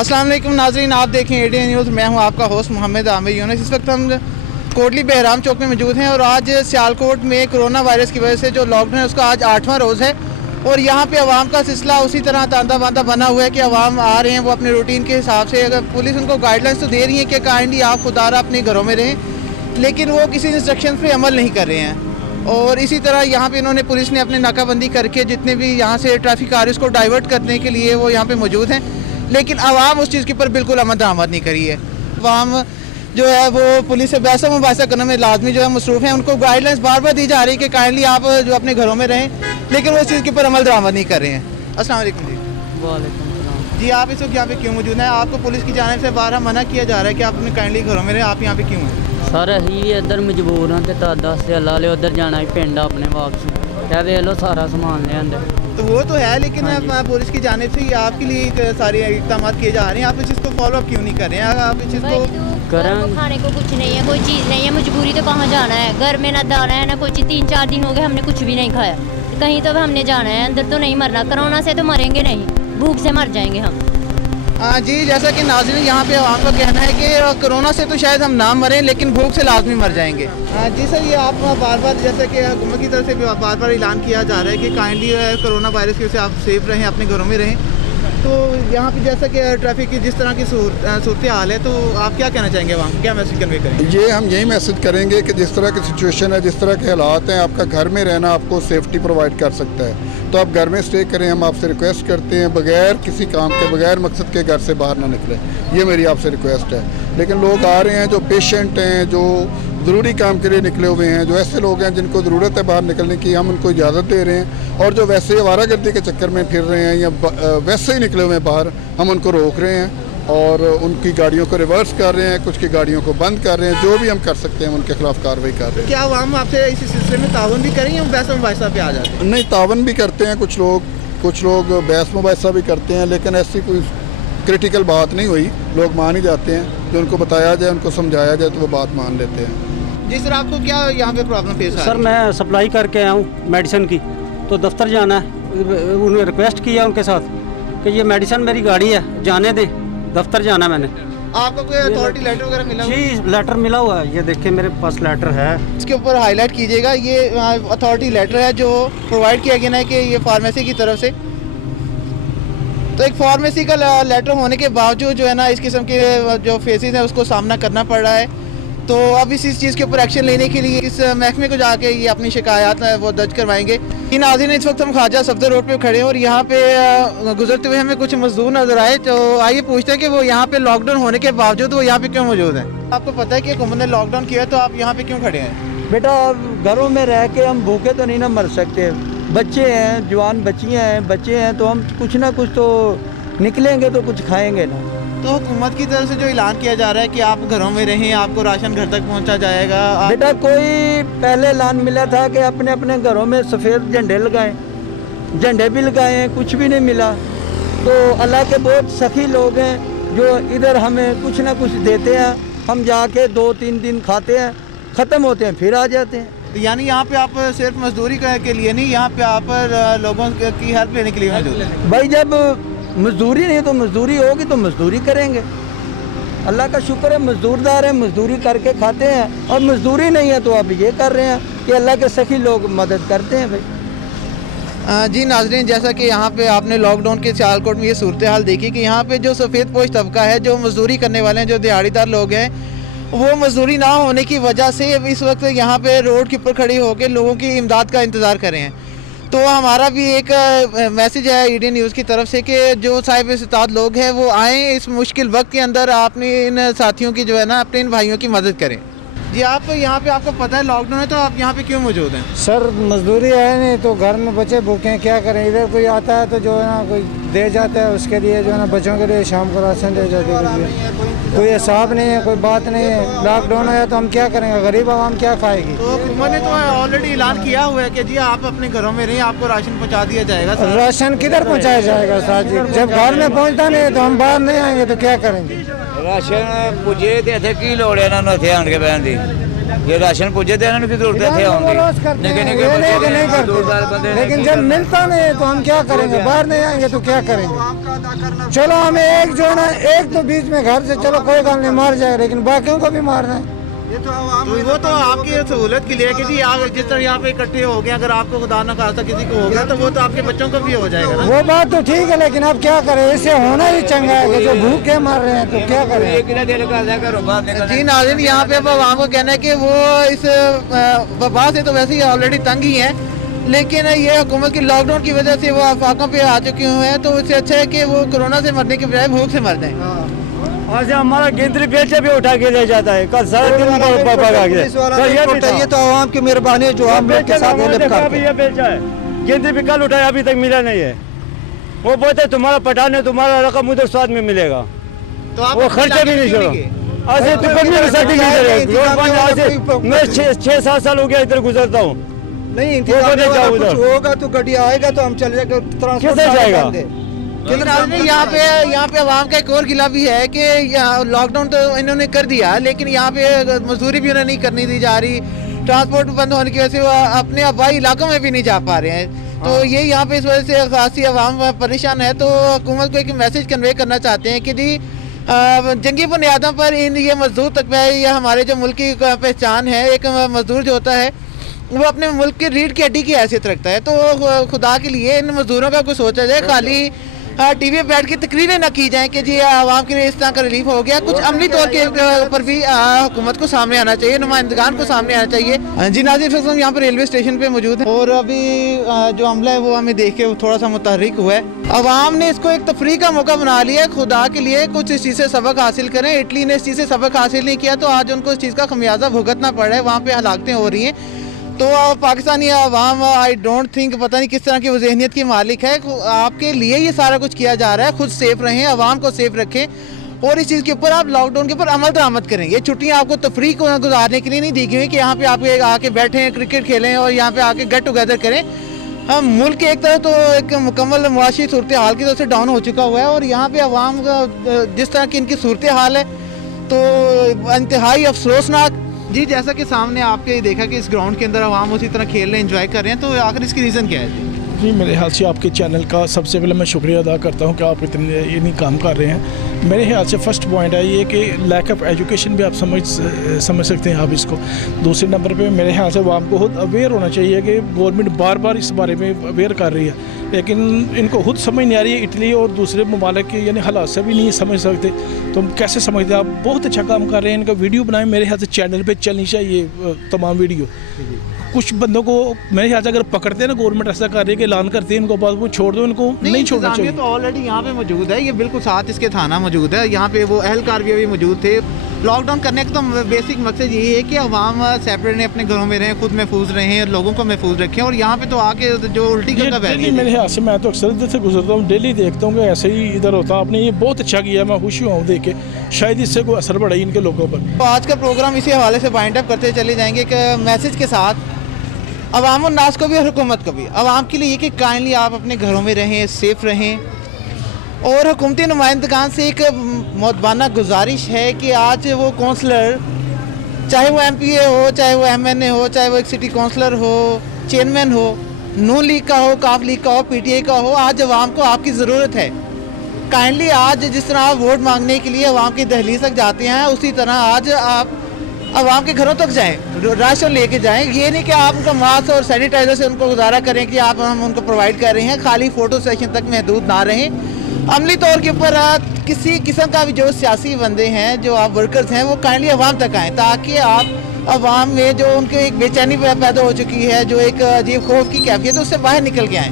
अस्सलाम वालेकुम नाज़रीन, आप देखें एडीएन न्यूज़। मैं हूं आपका होस्ट मोहम्मद आमिर यूनुस। इस वक्त हम कोटली बहराम चौक में मौजूद हैं और आज सियालकोट में कोरोना वायरस की वजह से जो लॉकडाउन है उसका आज 8वां रोज़ है और यहाँ पे आवाम का सिलसिला उसी तरह तांता बांता बना हुआ है कि आवाम आ रहे हैं वो अपने रूटीन के हिसाब से। अगर पुलिस उनको गाइडलाइंस तो दे रही है कि काइंडली आप खुदारा अपने घरों में रहें, लेकिन वो किसी इंस्ट्रक्शन पे अमल नहीं कर रहे हैं। और इसी तरह यहाँ पे इन्होंने पुलिस ने अपने नाकाबंदी करके जितने भी यहाँ से ट्रैफिक आ रहे उसको डाइवर्ट करने के लिए वो यहाँ पे मौजूद हैं, लेकिन आवाम उस चीज़ के ऊपर बिल्कुल अमल दरामद नहीं करी है। आवाम जो है वो पुलिस से बहसा मुबासा करने में लाजमी जो है मसरूफ़ हैं। उनको गाइडलाइंस बार बार दी जा रही है कि काइंडली आप जो अपने घरों में रहें, लेकिन वो इस चीज़ के ऊपर अमल दरामद नहीं कर रहे हैं। अस्सलाम वालेकुम जी। वालेकुम सलाम जी, आप इस वक्त यहाँ पे क्यों मौजूद हैं? आपको पुलिस की जानिब से बारहा मना किया जा रहा है कि आप अपने काइंडली घरों में रहें, आप यहाँ पे क्यों हैं? सर अही इधर मजबूर हाँ तो दस अल्लाह ले उधर जाना ही पिंड अपने वापस क्या वे लो सारा सामान ले आंदे। तो वो तो है, लेकिन पुलिस की जानिब से आपके लिए सारे इक़दाम किए जा रहे हैं, आप इस चीज़ को फॉलो अप क्यों नहीं कर रहे हैं? आप इस चीज़ को खाने को कुछ नहीं है, कोई चीज़ नहीं है, मजबूरी तो कहाँ जाना है, घर में ना दाना है ना कोई चीज़। 3-4 दिन हो गए हमने कुछ भी नहीं खाया, कहीं तो हमने जाना है, अंदर तो नहीं मरना, कोरोना से तो मरेंगे नहीं, भूख से मर जाएंगे हम। जी, जैसा कि नाज़रीन यहाँ पे आपका कहना है कि कोरोना से तो शायद हम ना मरें, लेकिन भूख से लाजमी मर जाएंगे। जी सर, ये आप बार बार जैसा कि हुकूमत की तरफ से भी बार बार ऐलान किया जा रहा है कि काइंडली कोरोना वायरस की वजह से आप सेफ रहें, अपने घरों में रहें, तो यहाँ पे जैसा कि ट्रैफिक की जिस तरह की सूरत हाल है, तो आप क्या कहना चाहेंगे वहाँ क्या मैसेज कन्वे करेंगे? ये हम यही मैसेज करेंगे कि जिस तरह की सिचुएशन है, जिस तरह के हालात हैं, आपका घर में रहना आपको सेफ्टी प्रोवाइड कर सकता है, तो आप घर में स्टे करें। हम आपसे रिक्वेस्ट करते हैं बगैर किसी काम के, बगैर मकसद के घर से बाहर ना निकलें, ये मेरी आपसे रिक्वेस्ट है। लेकिन लोग आ रहे हैं जो पेशेंट हैं, जो ज़रूरी काम के लिए निकले हुए हैं, जो ऐसे लोग हैं जिनको ज़रूरत है बाहर निकलने की, हम उनको इजाज़त दे रहे हैं। और जो वैसे आवारागर्दी के चक्कर में फिर रहे हैं या वैसे ही निकले हुए हैं बाहर, हम उनको रोक रहे हैं और उनकी गाड़ियों को रिवर्स कर रहे हैं, कुछ की गाड़ियों को बंद कर रहे हैं। जो भी हम कर सकते हैं उनके खिलाफ कार्रवाई कर रहे हैं। क्या आवाम आपसे इसी सिलसिले में तावन भी करें या बहस मुबाहिसा पे आ जाते हैं? नहीं, तावन भी करते हैं कुछ लोग बहस मुबाहिसा भी करते हैं, लेकिन ऐसी कोई क्रिटिकल बात नहीं हुई, लोग मान ही जाते हैं। जो उनको बताया जाए, उनको समझाया जाए तो वो बात मान लेते हैं। जी सर, आपको क्या यहाँ पे प्रॉब्लम फेस है? सर मैं सप्लाई करके आया हूँ मेडिसिन की, तो दफ्तर जाना है, उन्होंने रिक्वेस्ट किया उनके साथ कि ये मेडिसिन मेरी गाड़ी है, जाने दें, दफ्तर जाना मैंने। आपको कोई अथॉरिटी लेटर वगैरह मिला? जी लेटर मिला हुआ है, ये देखिए मेरे पास लेटर है। इसके ऊपर हाईलाइट कीजिएगा, ये अथॉरिटी लेटर है जो प्रोवाइड किया गया है कि ये फार्मेसी की तरफ से। तो एक फार्मेसी का लेटर होने के बावजूद जो है ना इस किस्म के जो फेसेस हैं उसको सामना करना पड़ रहा है। तो अब इस चीज़ के ऊपर एक्शन लेने के लिए इस महकमे को जाके ये अपनी शिकायत वो दर्ज करवाएंगे। इन नाज़रीन, इस वक्त हम ख्वाजा सफदर रोड पे खड़े हैं और यहाँ पे गुजरते हुए हमें कुछ मजदूर नजर आए, तो आइए पूछते हैं कि वो यहाँ पे लॉकडाउन होने के बावजूद वो यहाँ पे क्यों मौजूद हैं। आपको पता है कि हुकूमत ने लॉकडाउन किया, तो आप यहाँ पे क्यों खड़े हैं? बेटा घरों में रह के हम भूखे तो नहीं ना मर सकते, बच्चे हैं, जवान बच्चियाँ हैं, बच्चे हैं, तो हम कुछ ना कुछ तो निकलेंगे तो कुछ खाएंगे ना। तो हुकूमत की तरफ से जो ऐलान किया जा रहा है कि आप घरों में रहें, आपको राशन घर तक पहुंचा जाएगा। बेटा कोई पहले ऐलान मिला था कि अपने अपने घरों में सफ़ेद झंडे लगाएं, झंडे भी लगाए हैं, कुछ भी नहीं मिला। तो अल्लाह के बहुत सखी लोग हैं जो इधर हमें कुछ ना कुछ देते हैं, हम जाके 2-3 दिन खाते हैं, ख़त्म होते हैं, फिर आ जाते हैं। तो यानी यहाँ पे आप सिर्फ मजदूरी के लिए नहीं, यहाँ पे आप लोगों की हेल्प लेने के लिए मौजूद हैं? भाई जब मजदूरी नहीं तो मजदूरी होगी तो मजदूरी करेंगे। अल्लाह का शुक्र है मजदूरदार है, मजदूरी करके खाते हैं, और मजदूरी नहीं है तो अब ये कर रहे हैं कि अल्लाह के सखी लोग मदद करते हैं भाई। जी नाज़रीन, जैसा कि यहाँ पे आपने लॉकडाउन के सियालकोट में ये सूरत हाल देखी कि यहाँ पे जो सफ़ेद पोश तबका है, जो मजदूरी करने वाले हैं, जो दिहाड़ीदार लोग हैं, वो मजदूरी ना होने की वजह से इस वक्त यहाँ पे रोड के ऊपर खड़े होकर लोगों की इमदाद का इंतज़ार कर रहे हैं। तो हमारा भी एक मैसेज है एडीएन न्यूज़ की तरफ से कि जो साहिब इस्तात लोग हैं वो आएँ, इस मुश्किल वक्त के अंदर आपने इन साथियों की जो है ना अपने इन भाइयों की मदद करें। जी, आप यहाँ पे आपको पता है लॉकडाउन है, तो आप यहाँ पे क्यों मौजूद हैं? सर मजदूरी है नहीं तो घर में बच्चे भूखे हैं, क्या करें। इधर कोई आता है तो जो है ना कोई दे जाता है, उसके लिए जो है ना बच्चों के लिए शाम को राशन दे जाते हैं। कोई हिसाब नहीं है, कोई बात नहीं है। लॉकडाउन है तो हम क्या करेंगे, गरीब आवाम क्या खाएगी। तो हुकूमत ने तो ऑलरेडी ऐलान किया हुआ है कि जी आप अपने घरों में रहिए, आपको राशन पहुँचा दिया जाएगा। राशन किधर पहुँचाया जाएगा साथ जी, जब घर में पहुँचता नहीं तो हम बाहर नहीं आएंगे तो क्या करेंगे। राशन पुजे तो इतने की लोड़ है, इन्होंने इतने आन के बहन की ये राशन पुजे थे इन्होंने की जरूरत है लेकिन जब मिलता नहीं है तो हम क्या करेंगे, बाहर नहीं आएंगे तो क्या करेंगे। चलो हमें एक जो है एक तो बीच में घर से चलो कोई काम नहीं मार जाए, लेकिन बाकियों को भी मारना है। तो वो तो आपकी सहूलत के लिए कि जी आप जिस तरह यहाँ पे इकट्ठे हो गए, अगर आपको खुदा न खास्ता किसी को हो गया तो वो तो आपके बच्चों को भी हो जाएगा ना। वो बात तो ठीक है, लेकिन अब क्या करें, इससे होना ही चंगा है कि जो भूखे मर रहे हैं तो क्या करें। जी नाज़रीन, यहाँ पे अब आवाम को कहना है कि वो इस वबा से तो वैसे ही ऑलरेडी तंग ही है, लेकिन ये हुकूमत की लॉकडाउन की वजह से वो आफाकों पे आ चुके हुए हैं, तो इससे अच्छा है कि वो कोरोना से मरने के बजाय भूख से मर जाए। आज हमारा गेंदरी बेलचा भी उठा के ले जाता है, कल सारा दिन भगा के। ये तो आवाम की मेहरबानी है जो हम लोग के साथ हेल्प करते हैं। ये बेलचा है, गेंदरी भी कल उठाया, अभी तक मिला नहीं है। वो बोलते तुम्हारा पठान है, तुम्हारा रकम उधर स्वाद में मिलेगा, तो वो खर्चा भी नहीं छोड़ो। ऐसे तो मैं 6-7 साल हो गया इधर गुजरता हूँ। नहीं कुछ होगा तो गाड़ी आएगा तो हम चले जाएगा। यहाँ पे आवाम का एक और गिला भी है कि लॉकडाउन तो इन्होंने कर दिया, लेकिन यहाँ पे मजदूरी भी उन्हें नहीं करनी दी जा रही, ट्रांसपोर्ट बंद होने की वजह से वो अपने आबाई इलाकों में भी नहीं जा पा रहे हैं। तो ये यहाँ पे इस वजह से खासी आवाम परेशान है। तो हुकूमत को एक मैसेज कन्वे करना चाहते हैं कि जी जंगी बुनियादों पर ये मजदूर तक ये हमारे जो मुल्क की पहचान है। एक मजदूर जो होता है वो अपने मुल्क की रीढ़ की हड्डी की हैसियत रखता है। तो खुदा के लिए इन मजदूरों का कुछ सोचा जाए, खाली टीवी पे बैठ के तकरीरें ना की जाएं कि जी आवाम के लिए इस तरह का रिलीफ हो गया। कुछ अमली तौर के ऊपर भी हुकूमत को सामने आना चाहिए, नुमाइंदगान को सामने आना चाहिए। जी नाज़रीन, हम यहाँ पर रेलवे स्टेशन पे मौजूद हैं और अभी जो अमला है वो हमें देख के थोड़ा सा मुतहर्रिक हुआ है। अवाम ने इसको एक तफरीह का मौका बना लिया है। खुदा के लिए कुछ इस चीज़ से सबक हासिल करें। इटली ने इस चीज़ से सबक हासिल नहीं किया तो आज उनको इस चीज़ का खमियाजा भुगतना पड़ रहा है, वहाँ पर हलाकतें हो रही हैं। तो पाकिस्तानी अवाम आई डोंट थिंक, पता नहीं किस तरह की वो ज़हनियत की मालिक है। आपके लिए ये सारा कुछ किया जा रहा है, खुद सेफ रहें, अवाम को सेफ रखें और इस चीज़ के ऊपर आप लॉकडाउन के ऊपर अमल दरामद करें। ये छुट्टियाँ आपको तफरीह को गुजारने के लिए नहीं दी गई कि यहाँ पे आप आके बैठें, क्रिकेट खेलें और यहाँ पे आके गेट टुगेदर करें। हम मुल्क एक तरह तो एक मुकम्मल मुआशी सूरत हाल की तरफ से डाउन हो चुका हुआ है और यहाँ पे अवाम का जिस तरह की इनकी सूरत हाल है तो इंतहाई अफसोसनाक। जी, जैसा कि सामने आपके देखा कि इस ग्राउंड के अंदर आवाम उसी तरह खेल रहे हैं, एंजॉय कर रहे हैं, तो आखिर इसकी रीज़न क्या है? जी, मेरे ख्याल से आपके चैनल का सबसे पहले मैं शुक्रिया अदा करता हूं कि आप इतने ये नहीं काम कर रहे हैं। मेरे ख्याल से फर्स्ट पॉइंट है ये कि लैक ऑफ एजुकेशन भी आप समझ सकते हैं आप इसको। दूसरे नंबर पे मेरे ख्याल से वो आपको खुद अवेयर होना चाहिए कि गवर्नमेंट बार बार इस बारे में अवेयर कर रही है, लेकिन इनको खुद समझ नहीं आ रही है। इटली और दूसरे ममालिक के यानी हालात से भी नहीं समझ सकते, तो कैसे समझते? आप बहुत अच्छा काम कर रहे हैं, इनका वीडियो बनाएं, मेरे ख्याल से चैनल पे चलनी चाहिए तमाम वीडियो। कुछ बंदों को मेरे ख्याल से अगर पकड़ते हैं ना, गवर्नमेंट ऐसा कर रही है कि ऐलान करते हैं इनको बात वो छोड़ दो, इनको नहीं छोड़ना चाहिए। तो ऑलरेडी यहाँ पे मौजूद है, ये बिल्कुल साथ इसके थाना मौजूद है, यहाँ पे वो अहलकार भी मौजूद थे। लॉकडाउन करने का तो बेसिक मकसद यही है कि अवाम सेपरेट ने अपने घरों में रहें, खुद महफूज रहें, लोगों को महफूज रखें। और यहाँ पे तो आके जो उल्टी का डेली मेरे ख्याल से मैं तो अक्सर इधर से गुजरता हूँ, डेली देखता हूँ कि ऐसे ही इधर होता। आपने ये बहुत अच्छा किया, मैं खुशी हुआ हूँ देख के, शायद इससे कोई असर पड़ा इनके लोगों पर। तो आज का प्रोग्राम इसी हवाले से वाइंड अप करते चले जाएंगे कि मैसेज के साथ अवाम और नास को भी और हुकूमत को भी। अवाम के लिए ये कि काइंडली आप अपने घरों में रहें, सेफ रहें। और हुकूमती नुमाइंदगान से एक मौतबाना गुजारिश है कि आज वो कौंसलर, चाहे वो MPA हो, चाहे वो MNA हो, चाहे वो एक सिटी कौंसलर हो, चेयरमैन हो, नून लीग का हो, काफ लीग का हो, PTI का हो, आज अवाम को आपकी ज़रूरत है। काइंडली आज जिस तरह आप वोट मांगने के लिए अवाम की दहलीज तक जाते हैं, उसी तरह आज आप अवाम के घरों तक जाएं, राशन लेके जाएं। ये नहीं कि आप उनका मास्क और सैनिटाइजर से उनको गुजारा करें कि हम उनको प्रोवाइड कर रहे हैं, खाली फ़ोटो सेशन तक महदूद ना रहें। अमली तौर के ऊपर किसी किस्म का भी जो सियासी बंदे हैं, जो आप वर्कर्स हैं, वो काइंडली अवाम तक आएँ, ताकि आप अवाम में जो उनके एक बेचैनी पैदा हो चुकी है, जो एक अजीब खौफ की कैफियत है, उससे बाहर निकल के आएँ।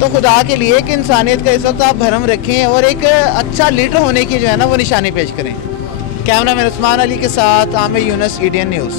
तो खुदा के लिए कि इंसानियत का इस वक्त आप भरम रखें और एक अच्छा लीडर होने की जो है ना वो निशानी पेश करें। कैमरा मैन उस्मान अली के साथ आमिर यूनुस, EDN न्यूज़।